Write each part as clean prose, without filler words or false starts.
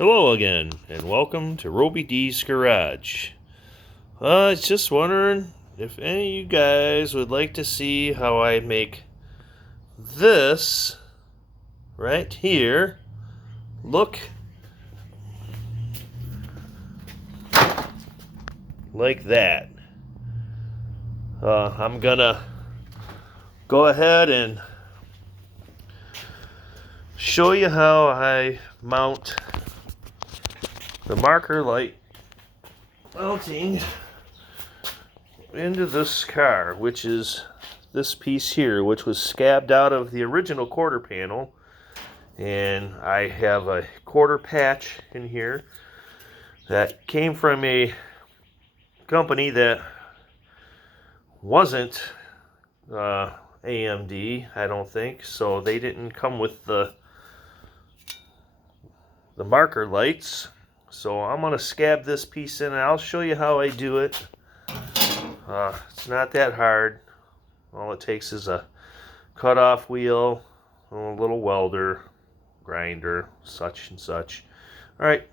Hello again, and welcome to Roby D's Garage. I was just wondering if any of you guys would like to see how I make this right here look like that. I'm gonna go ahead and show you how I mount the marker light mounting into this car, which is this piece here, which was scabbed out of the original quarter panel. And I have a quarter patch in here that came from a company that wasn't AMD, I don't think, so they didn't come with the marker lights. So I'm going to scab this piece in, and I'll show you how I do it. It's not that hard. All it takes is a cutoff wheel, a little welder, grinder, such and such. Alright,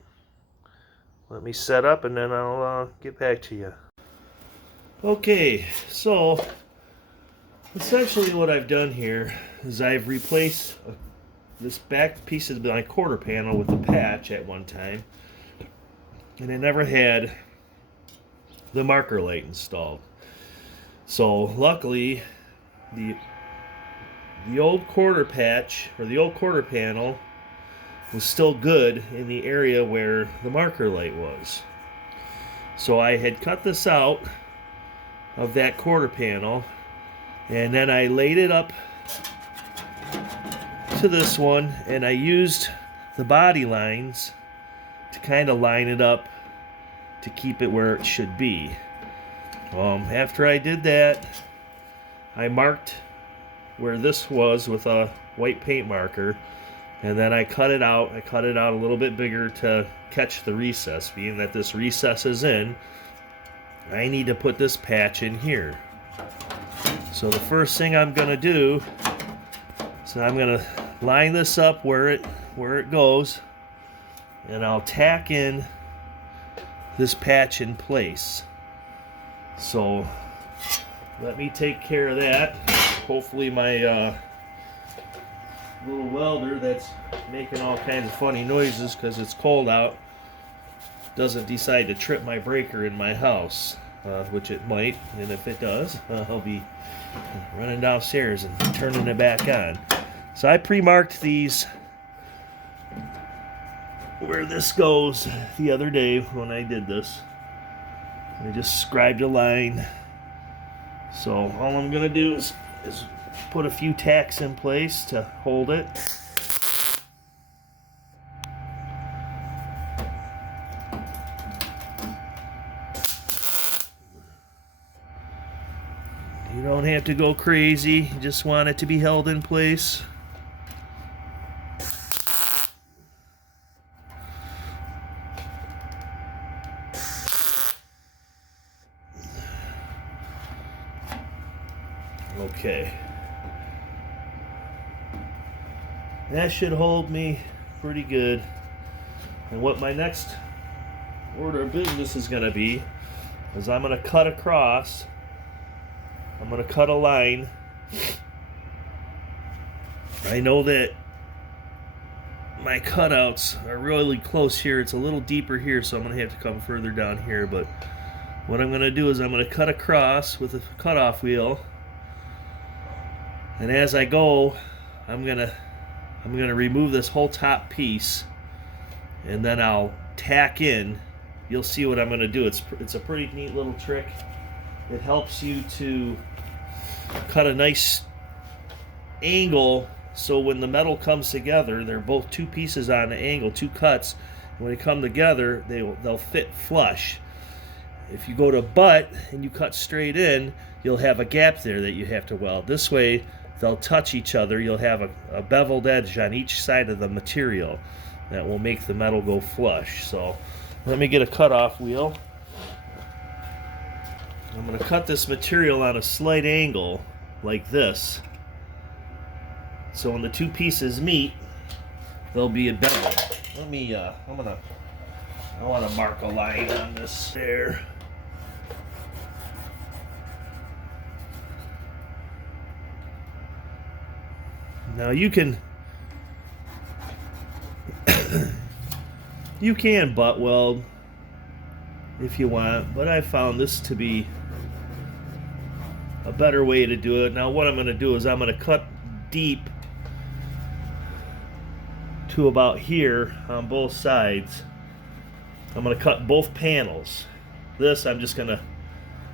let me set up and then I'll get back to you. Okay, so essentially what I've done here is I've replaced this back piece of my quarter panel with the patch at one time, and I never had the marker light installed. So luckily the old quarter patch, or the old quarter panel, was still good in the area where the marker light was. So I had cut this out of that quarter panel, and then I laid it up to this one, and I used the body lines to kind of line it up to keep it where it should be. After I did that, I marked where this was with a white paint marker, and then I cut it out. I cut it out a little bit bigger to catch the recess. Being that this recess is in, I need to put this patch in here. So the first thing I'm going to do is I'm going to line this up where it goes, and I'll tack in this patch in place. So let me take care of that. Hopefully my little welder that's making all kinds of funny noises because it's cold out doesn't decide to trip my breaker in my house, which it might, and if it does, I'll be running downstairs and turning it back on. So I pre-marked these where this goes the other day when I did this. I just scribed a line. So all I'm going to do is put a few tacks in place to hold it. You don't have to go crazy, you just want it to be held in place. Okay. That should hold me pretty good. And what my next order of business is going to be is I'm going to cut across. I'm going to cut a line. I know that my cutouts are really close here. It's a little deeper here, so I'm going to have to come further down here. But what I'm going to do is I'm going to cut across with a cutoff wheel. And as I go, I'm gonna remove this whole top piece, and then I'll tack in. You'll see what I'm gonna do. It's a pretty neat little trick. It helps you to cut a nice angle, so when the metal comes together, they're both two pieces on an angle, two cuts. When they come together, they'll fit flush. If you go to butt and you cut straight in, you'll have a gap there that you have to weld. This way, they'll touch each other. You'll have a beveled edge on each side of the material that will make the metal go flush. So let me get a cutoff wheel. I'm going to cut this material on a slight angle like this. So when the two pieces meet, there'll be a bevel. let me, I want to mark a line on this there. Now you can butt weld if you want, but I found this to be a better way to do it. Now what I'm going to do is I'm going to cut deep to about here on both sides. I'm going to cut both panels. This I'm just going to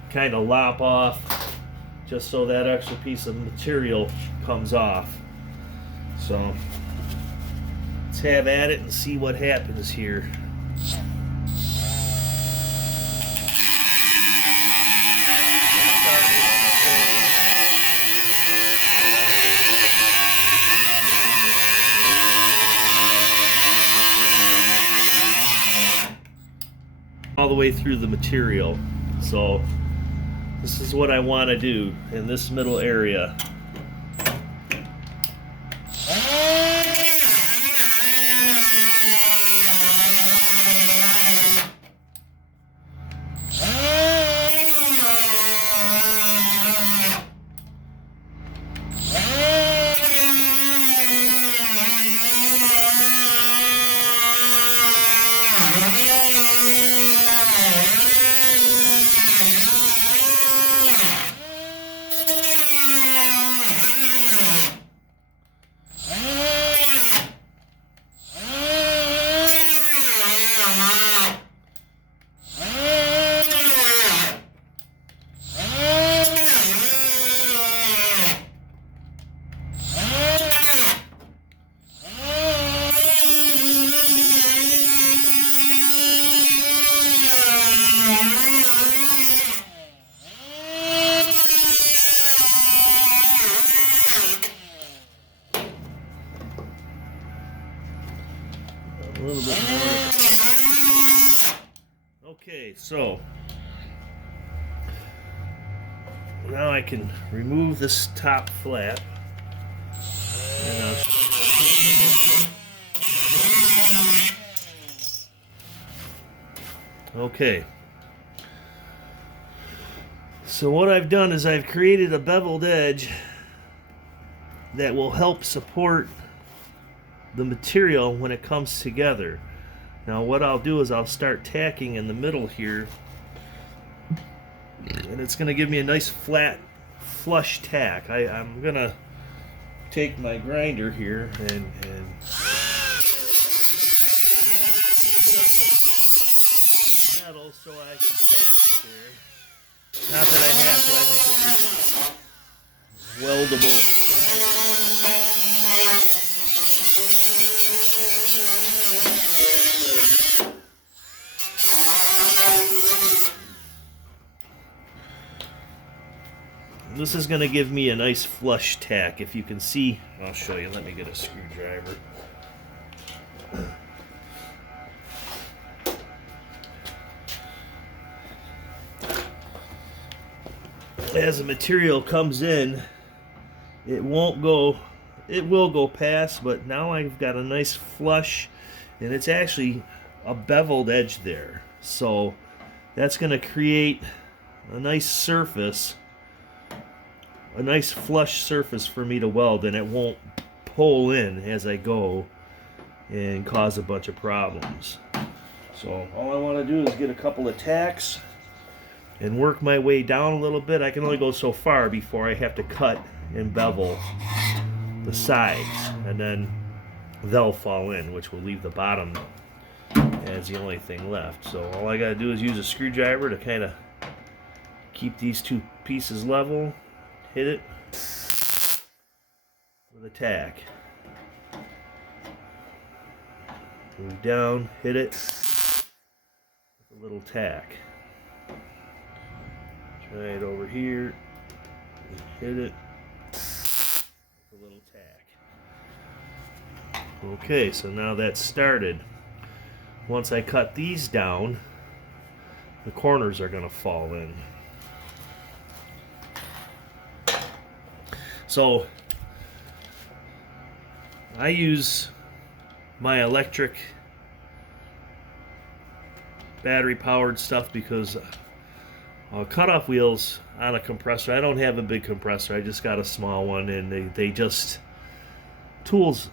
kind of lop off just so that extra piece of material comes off. So let's have at it and see what happens here. All the way through the material. So this is what I want to do in this middle area. A little bit more. Okay, so now I can remove this top flap. And okay. So what I've done is I've created a beveled edge that will help support the material when it comes together. Now what I'll do is I'll start tacking in the middle here, and it's going to give me a nice flat flush tack. I'm going to take my grinder here and metal so I can tack it there. Not that I have to, I think this is weldable. This is going to give me a nice flush tack. If you can see, I'll show you. Let me get a screwdriver. As the material comes in, it will go past, but now I've got a nice flush, and it's actually a beveled edge there. So that's going to create a nice surface, a nice flush surface for me to weld, and it won't pull in as I go and cause a bunch of problems. So all I want to do is get a couple of tacks and work my way down a little bit. I can only go so far before I have to cut and bevel the sides, and then they'll fall in, which will leave the bottom as the only thing left. So all I gotta do is use a screwdriver to kind of keep these two pieces level. Hit it with a tack. Move down, hit it with a little tack. Try it over here, hit it with a little tack. Okay, so now that's started. Once I cut these down, the corners are going to fall in. So I use my electric battery powered stuff because cutoff wheels on a compressor. I don't have a big compressor. I just got a small one, and they just tools.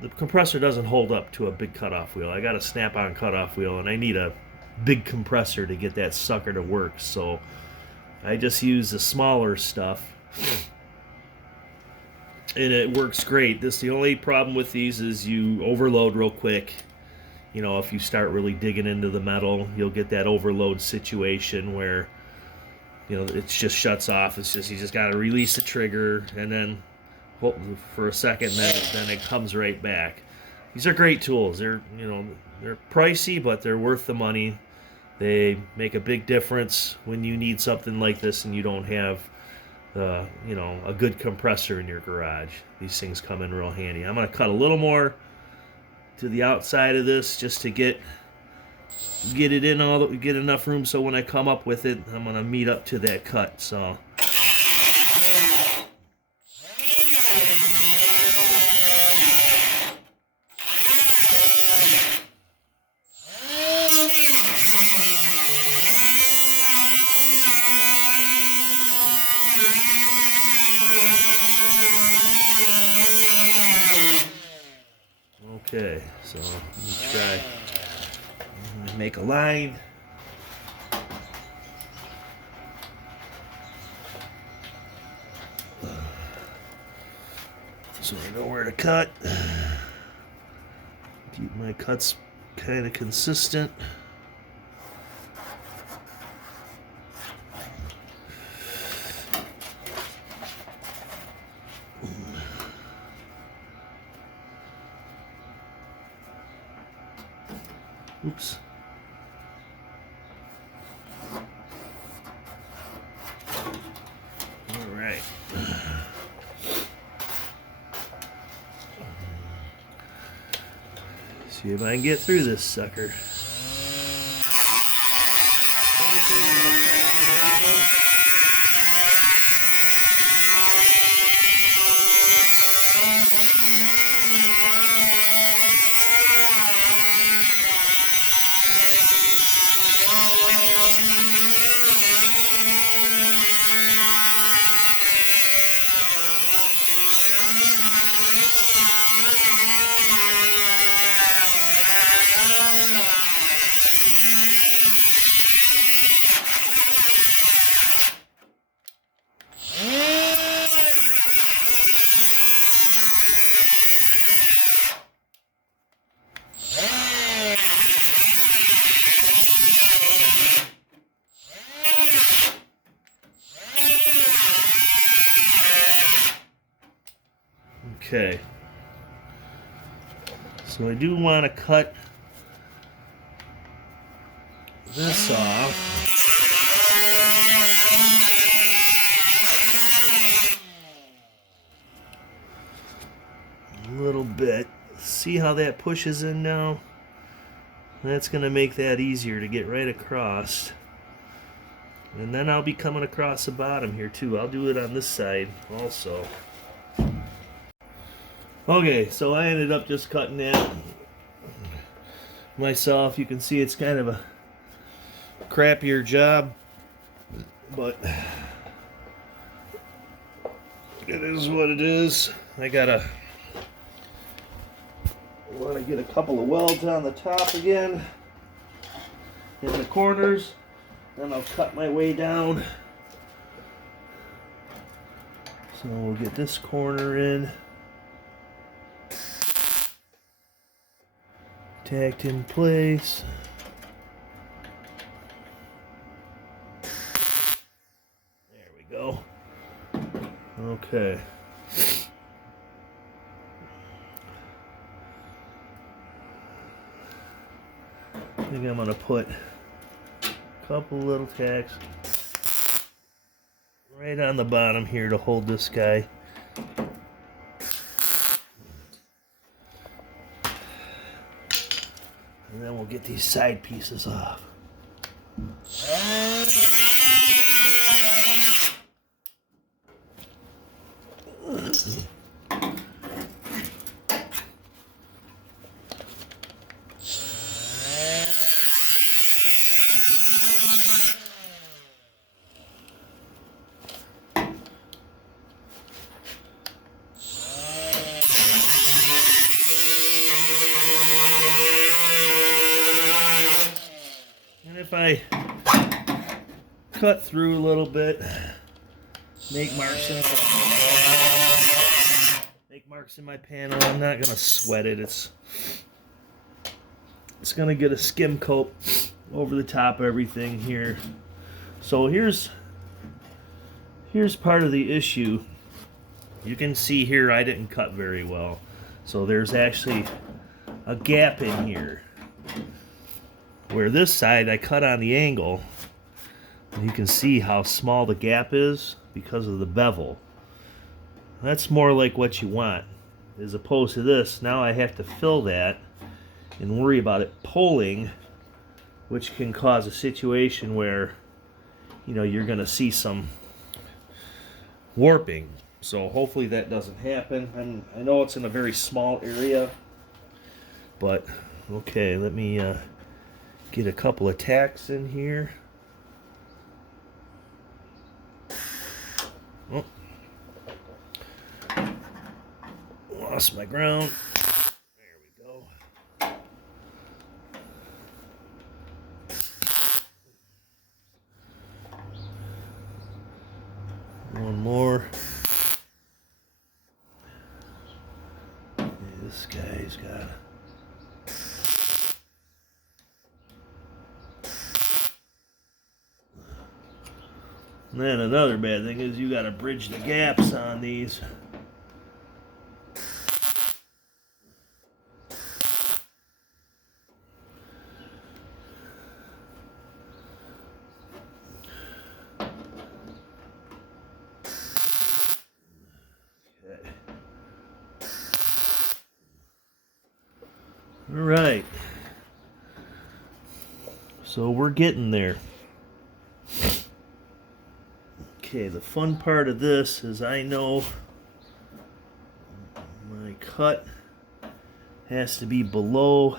The compressor doesn't hold up to a big cutoff wheel. I got a snap-on cutoff wheel, and I need a big compressor to get that sucker to work. So I just use the smaller stuff, and it works great. The only problem with these is you overload real quick. You know, if you start really digging into the metal, you'll get that overload situation where, you know, it just shuts off. It's just, you just got to release the trigger and then hold for a second, then it comes right back. These are great tools. They're pricey, but they're worth the money. They make a big difference when you need something like this and you don't have a good compressor in your garage. These things come in real handy. I'm going to cut a little more to the outside of this just to get it in get enough room so when I come up with it, I'm going to meet up to that cut. So okay, so let me try. Make a line. So I know where to cut. Keep my cuts kind of consistent. Oops. All right. See if I can get through this sucker. Okay, so I do want to cut this off. A little bit. See how that pushes in now? That's going to make that easier to get right across. And then I'll be coming across the bottom here too. I'll do it on this side also. Okay, so I ended up just cutting that myself. You can see it's kind of a crappier job, but it is what it is. I want to get a couple of welds on the top again in the corners, then I'll cut my way down. So we'll get this corner in. Tacked in place. There we go. Okay. I think I'm gonna put a couple little tacks right on the bottom here to hold this guy. And then we'll get these side pieces off. if I cut through a little bit, make marks in my panel. I'm not gonna sweat it. It's gonna get a skim coat over the top of everything here. So here's part of the issue. You can see here I didn't cut very well. So there's actually a gap in here. Where this side I cut on the angle. And you can see how small the gap is because of the bevel. That's more like what you want. As opposed to this, now I have to fill that and worry about it pulling, which can cause a situation where, you know, you're gonna see some warping. So hopefully that doesn't happen. And I know it's in a very small area, but okay, let me get a couple of tacks in here. Oh. Lost my ground. There we go. One more. This guy's got. And then another bad thing is you got to bridge the gaps on these. Okay. All right. So we're getting there. Okay, the fun part of this is I know my cut has to be below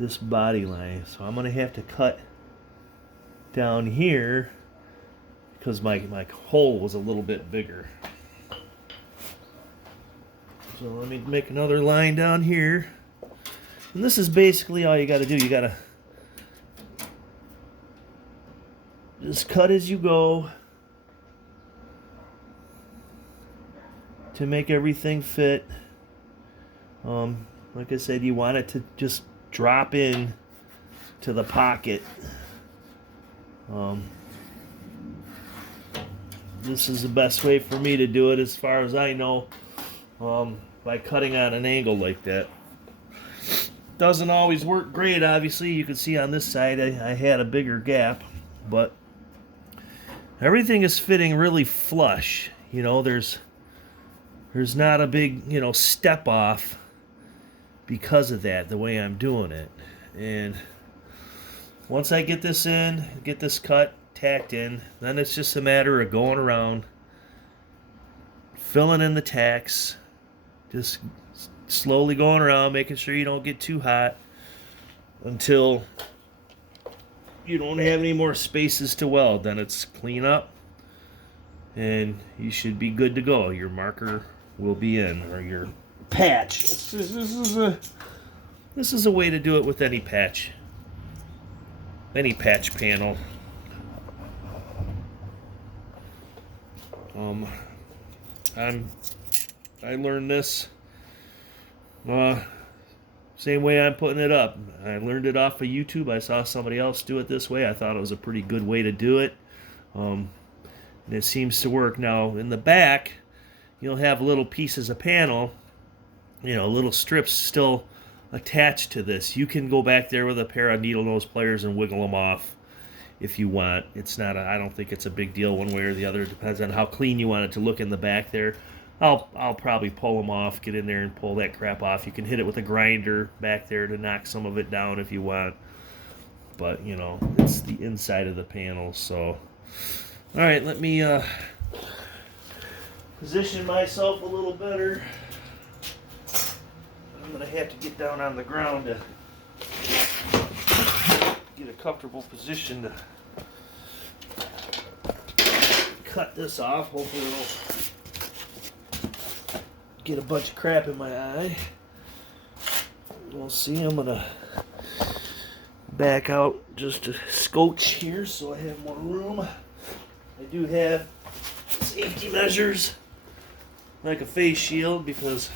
this body line. So I'm going to have to cut down here because my hole was a little bit bigger. So let me make another line down here. And this is basically all you got to do. You got to just cut as you go to make everything fit. Like I said, you want it to just drop in to the pocket. This is the best way for me to do it as far as I know, by cutting on an angle like that. Doesn't always work great, obviously. You can see on this side I had a bigger gap, but everything is fitting really flush. You know, there's not a big, you know, step off because of that, the way I'm doing it. And once I get this in, get this cut, tacked in, then it's just a matter of going around, filling in the tacks, just slowly going around, making sure you don't get too hot until you don't have any more spaces to weld. Then it's clean up and you should be good to go. Your marker will be in, or your patch. This is a way to do it with any patch panel. I learned this same way I'm putting it up. I learned it off of YouTube. I saw somebody else do it this way. I thought it was a pretty good way to do it. And it seems to work. Now, in the back, you'll have little pieces of panel, you know, little strips still attached to this. You can go back there with a pair of needle nose pliers and wiggle them off if you want. It's not I don't think it's a big deal one way or the other. It depends on how clean you want it to look in the back there. I'll probably pull them off, get in there and pull that crap off. You can hit it with a grinder back there to knock some of it down if you want. But, you know, it's the inside of the panel. So, all right, let me position myself a little better. I'm going to have to get down on the ground to get a comfortable position to cut this off. Hopefully it'll get a bunch of crap in my eye. We'll see. I'm gonna back out just a scotch here so I have more room. I do have safety measures like a face shield because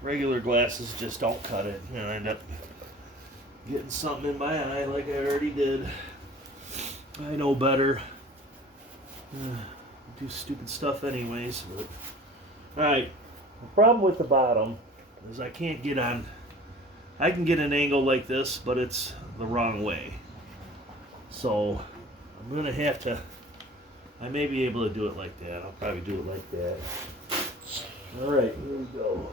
regular glasses just don't cut it. You know, I end up getting something in my eye like I already did. I know better. I do stupid stuff anyways. But alright, the problem with the bottom is I can't get on. I can get an angle like this, but it's the wrong way. So I'm gonna have to. I may be able to do it like that. I'll probably do it like that. Alright, here we go.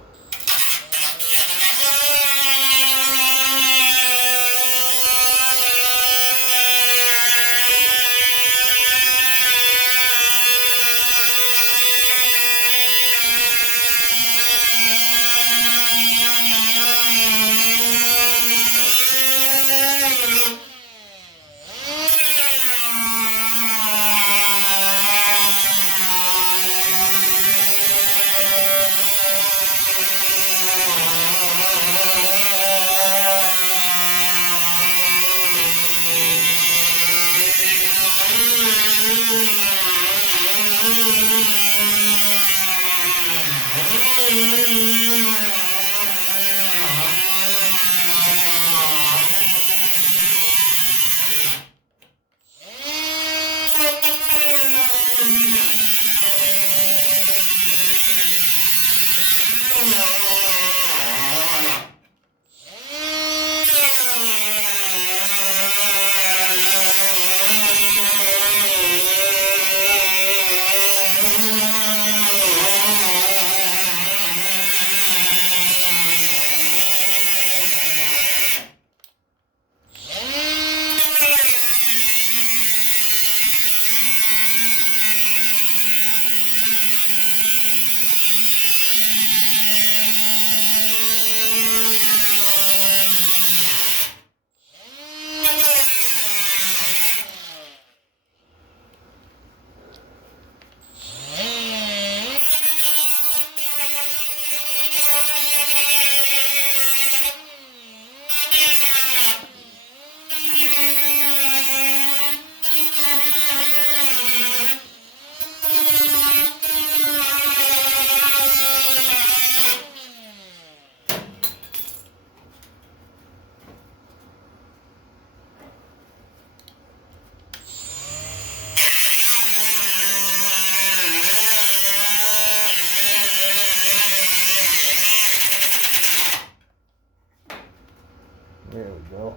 There we go.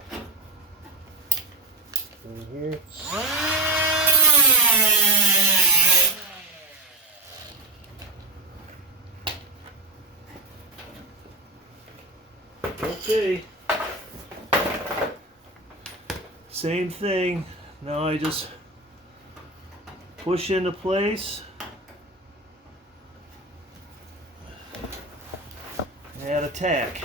In here. Okay. Same thing. Now I just push into place. And attack.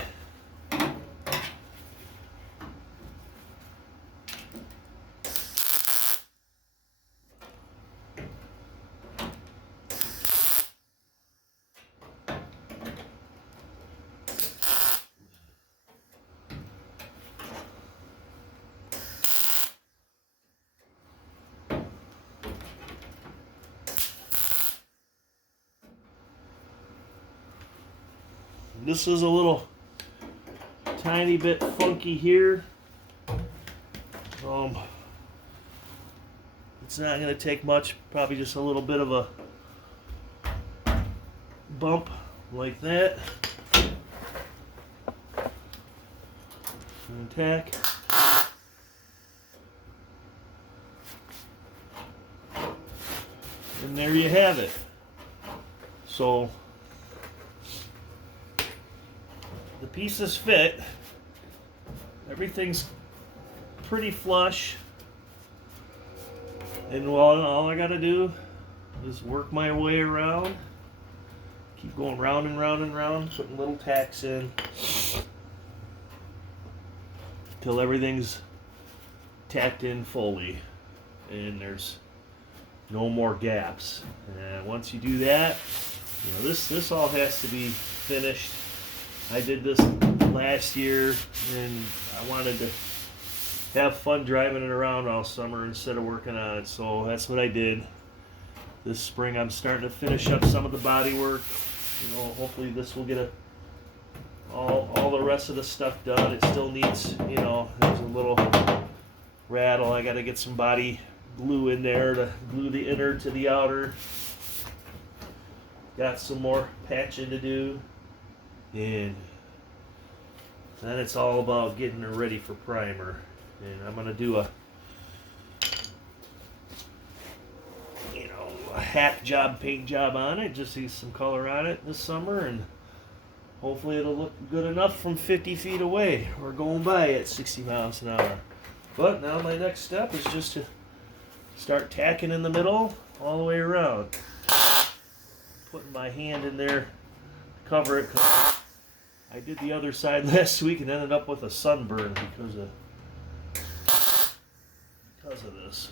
This is a little tiny bit funky here. It's not going to take much, probably just a little bit of a bump like that. And attack. And there you have it. So the pieces fit. Everything's pretty flush. And all I gotta do is work my way around. Keep going round and round and round, putting little tacks in till everything's tacked in fully and there's no more gaps. And once you do that, you know, this all has to be finished I did this last year, and I wanted to have fun driving it around all summer instead of working on it. So that's what I did. This spring I'm starting to finish up some of the body work. You know, hopefully this will get all the rest of the stuff done. It still needs, you know, there's a little rattle. I got to get some body glue in there to glue the inner to the outer. Got some more patching to do. And then it's all about getting her ready for primer. And I'm going to do a hack job, paint job on it, just to get some color on it this summer, and hopefully it'll look good enough from 50 feet away or going by at 60 miles an hour. But now my next step is just to start tacking in the middle all the way around. Putting my hand in there to cover it, because I did the other side last week and ended up with a sunburn because of this.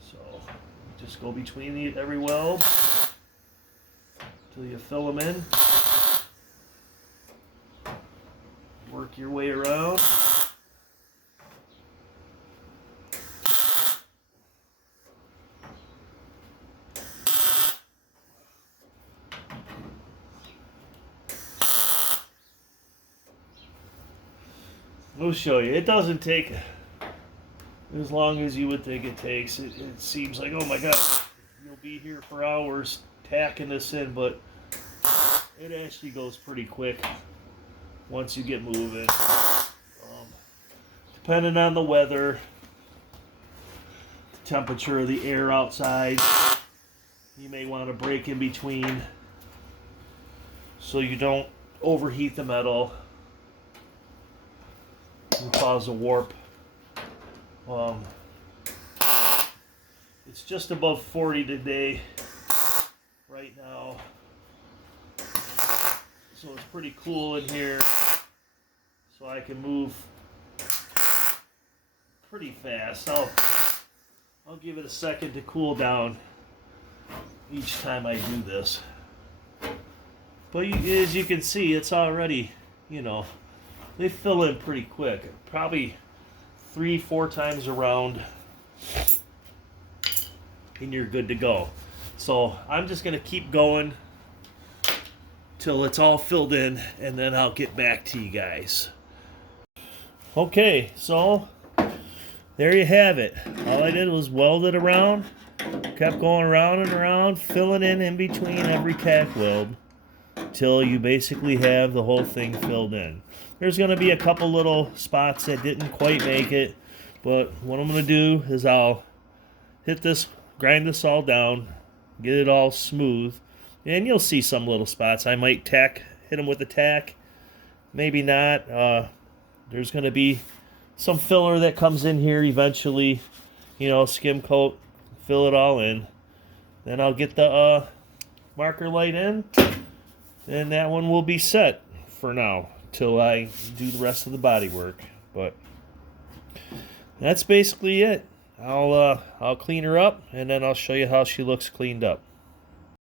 So just go between every weld till you fill them in. Work your way around. We'll show you. It doesn't take as long as you would think it takes. It seems like, oh my god, you'll be here for hours tacking this in, but it actually goes pretty quick once you get moving. Depending on the weather, the temperature of the air outside, you may want to break in between so you don't overheat the metal and cause a warp. It's just above 40 today right now, so it's pretty cool in here, so I can move pretty fast. I'll give it a second to cool down each time I do this, but as you can see, it's already, you know, they fill in pretty quick, probably 3-4 times around, and you're good to go. So I'm just going to keep going till it's all filled in, and then I'll get back to you guys. Okay, so there you have it. All I did was weld it around, kept going around and around, filling in between every tack weld till you basically have the whole thing filled in. There's going to be a couple little spots that didn't quite make it, but what I'm going to do is I'll hit this, grind this all down, get it all smooth, and you'll see some little spots. I might hit them with a tack, maybe not. There's going to be some filler that comes in here eventually, you know, skim coat, fill it all in. Then I'll get the marker light in, and that one will be set for now till I do the rest of the body work. But that's basically it. I'll clean her up, and then I'll show you how she looks cleaned up.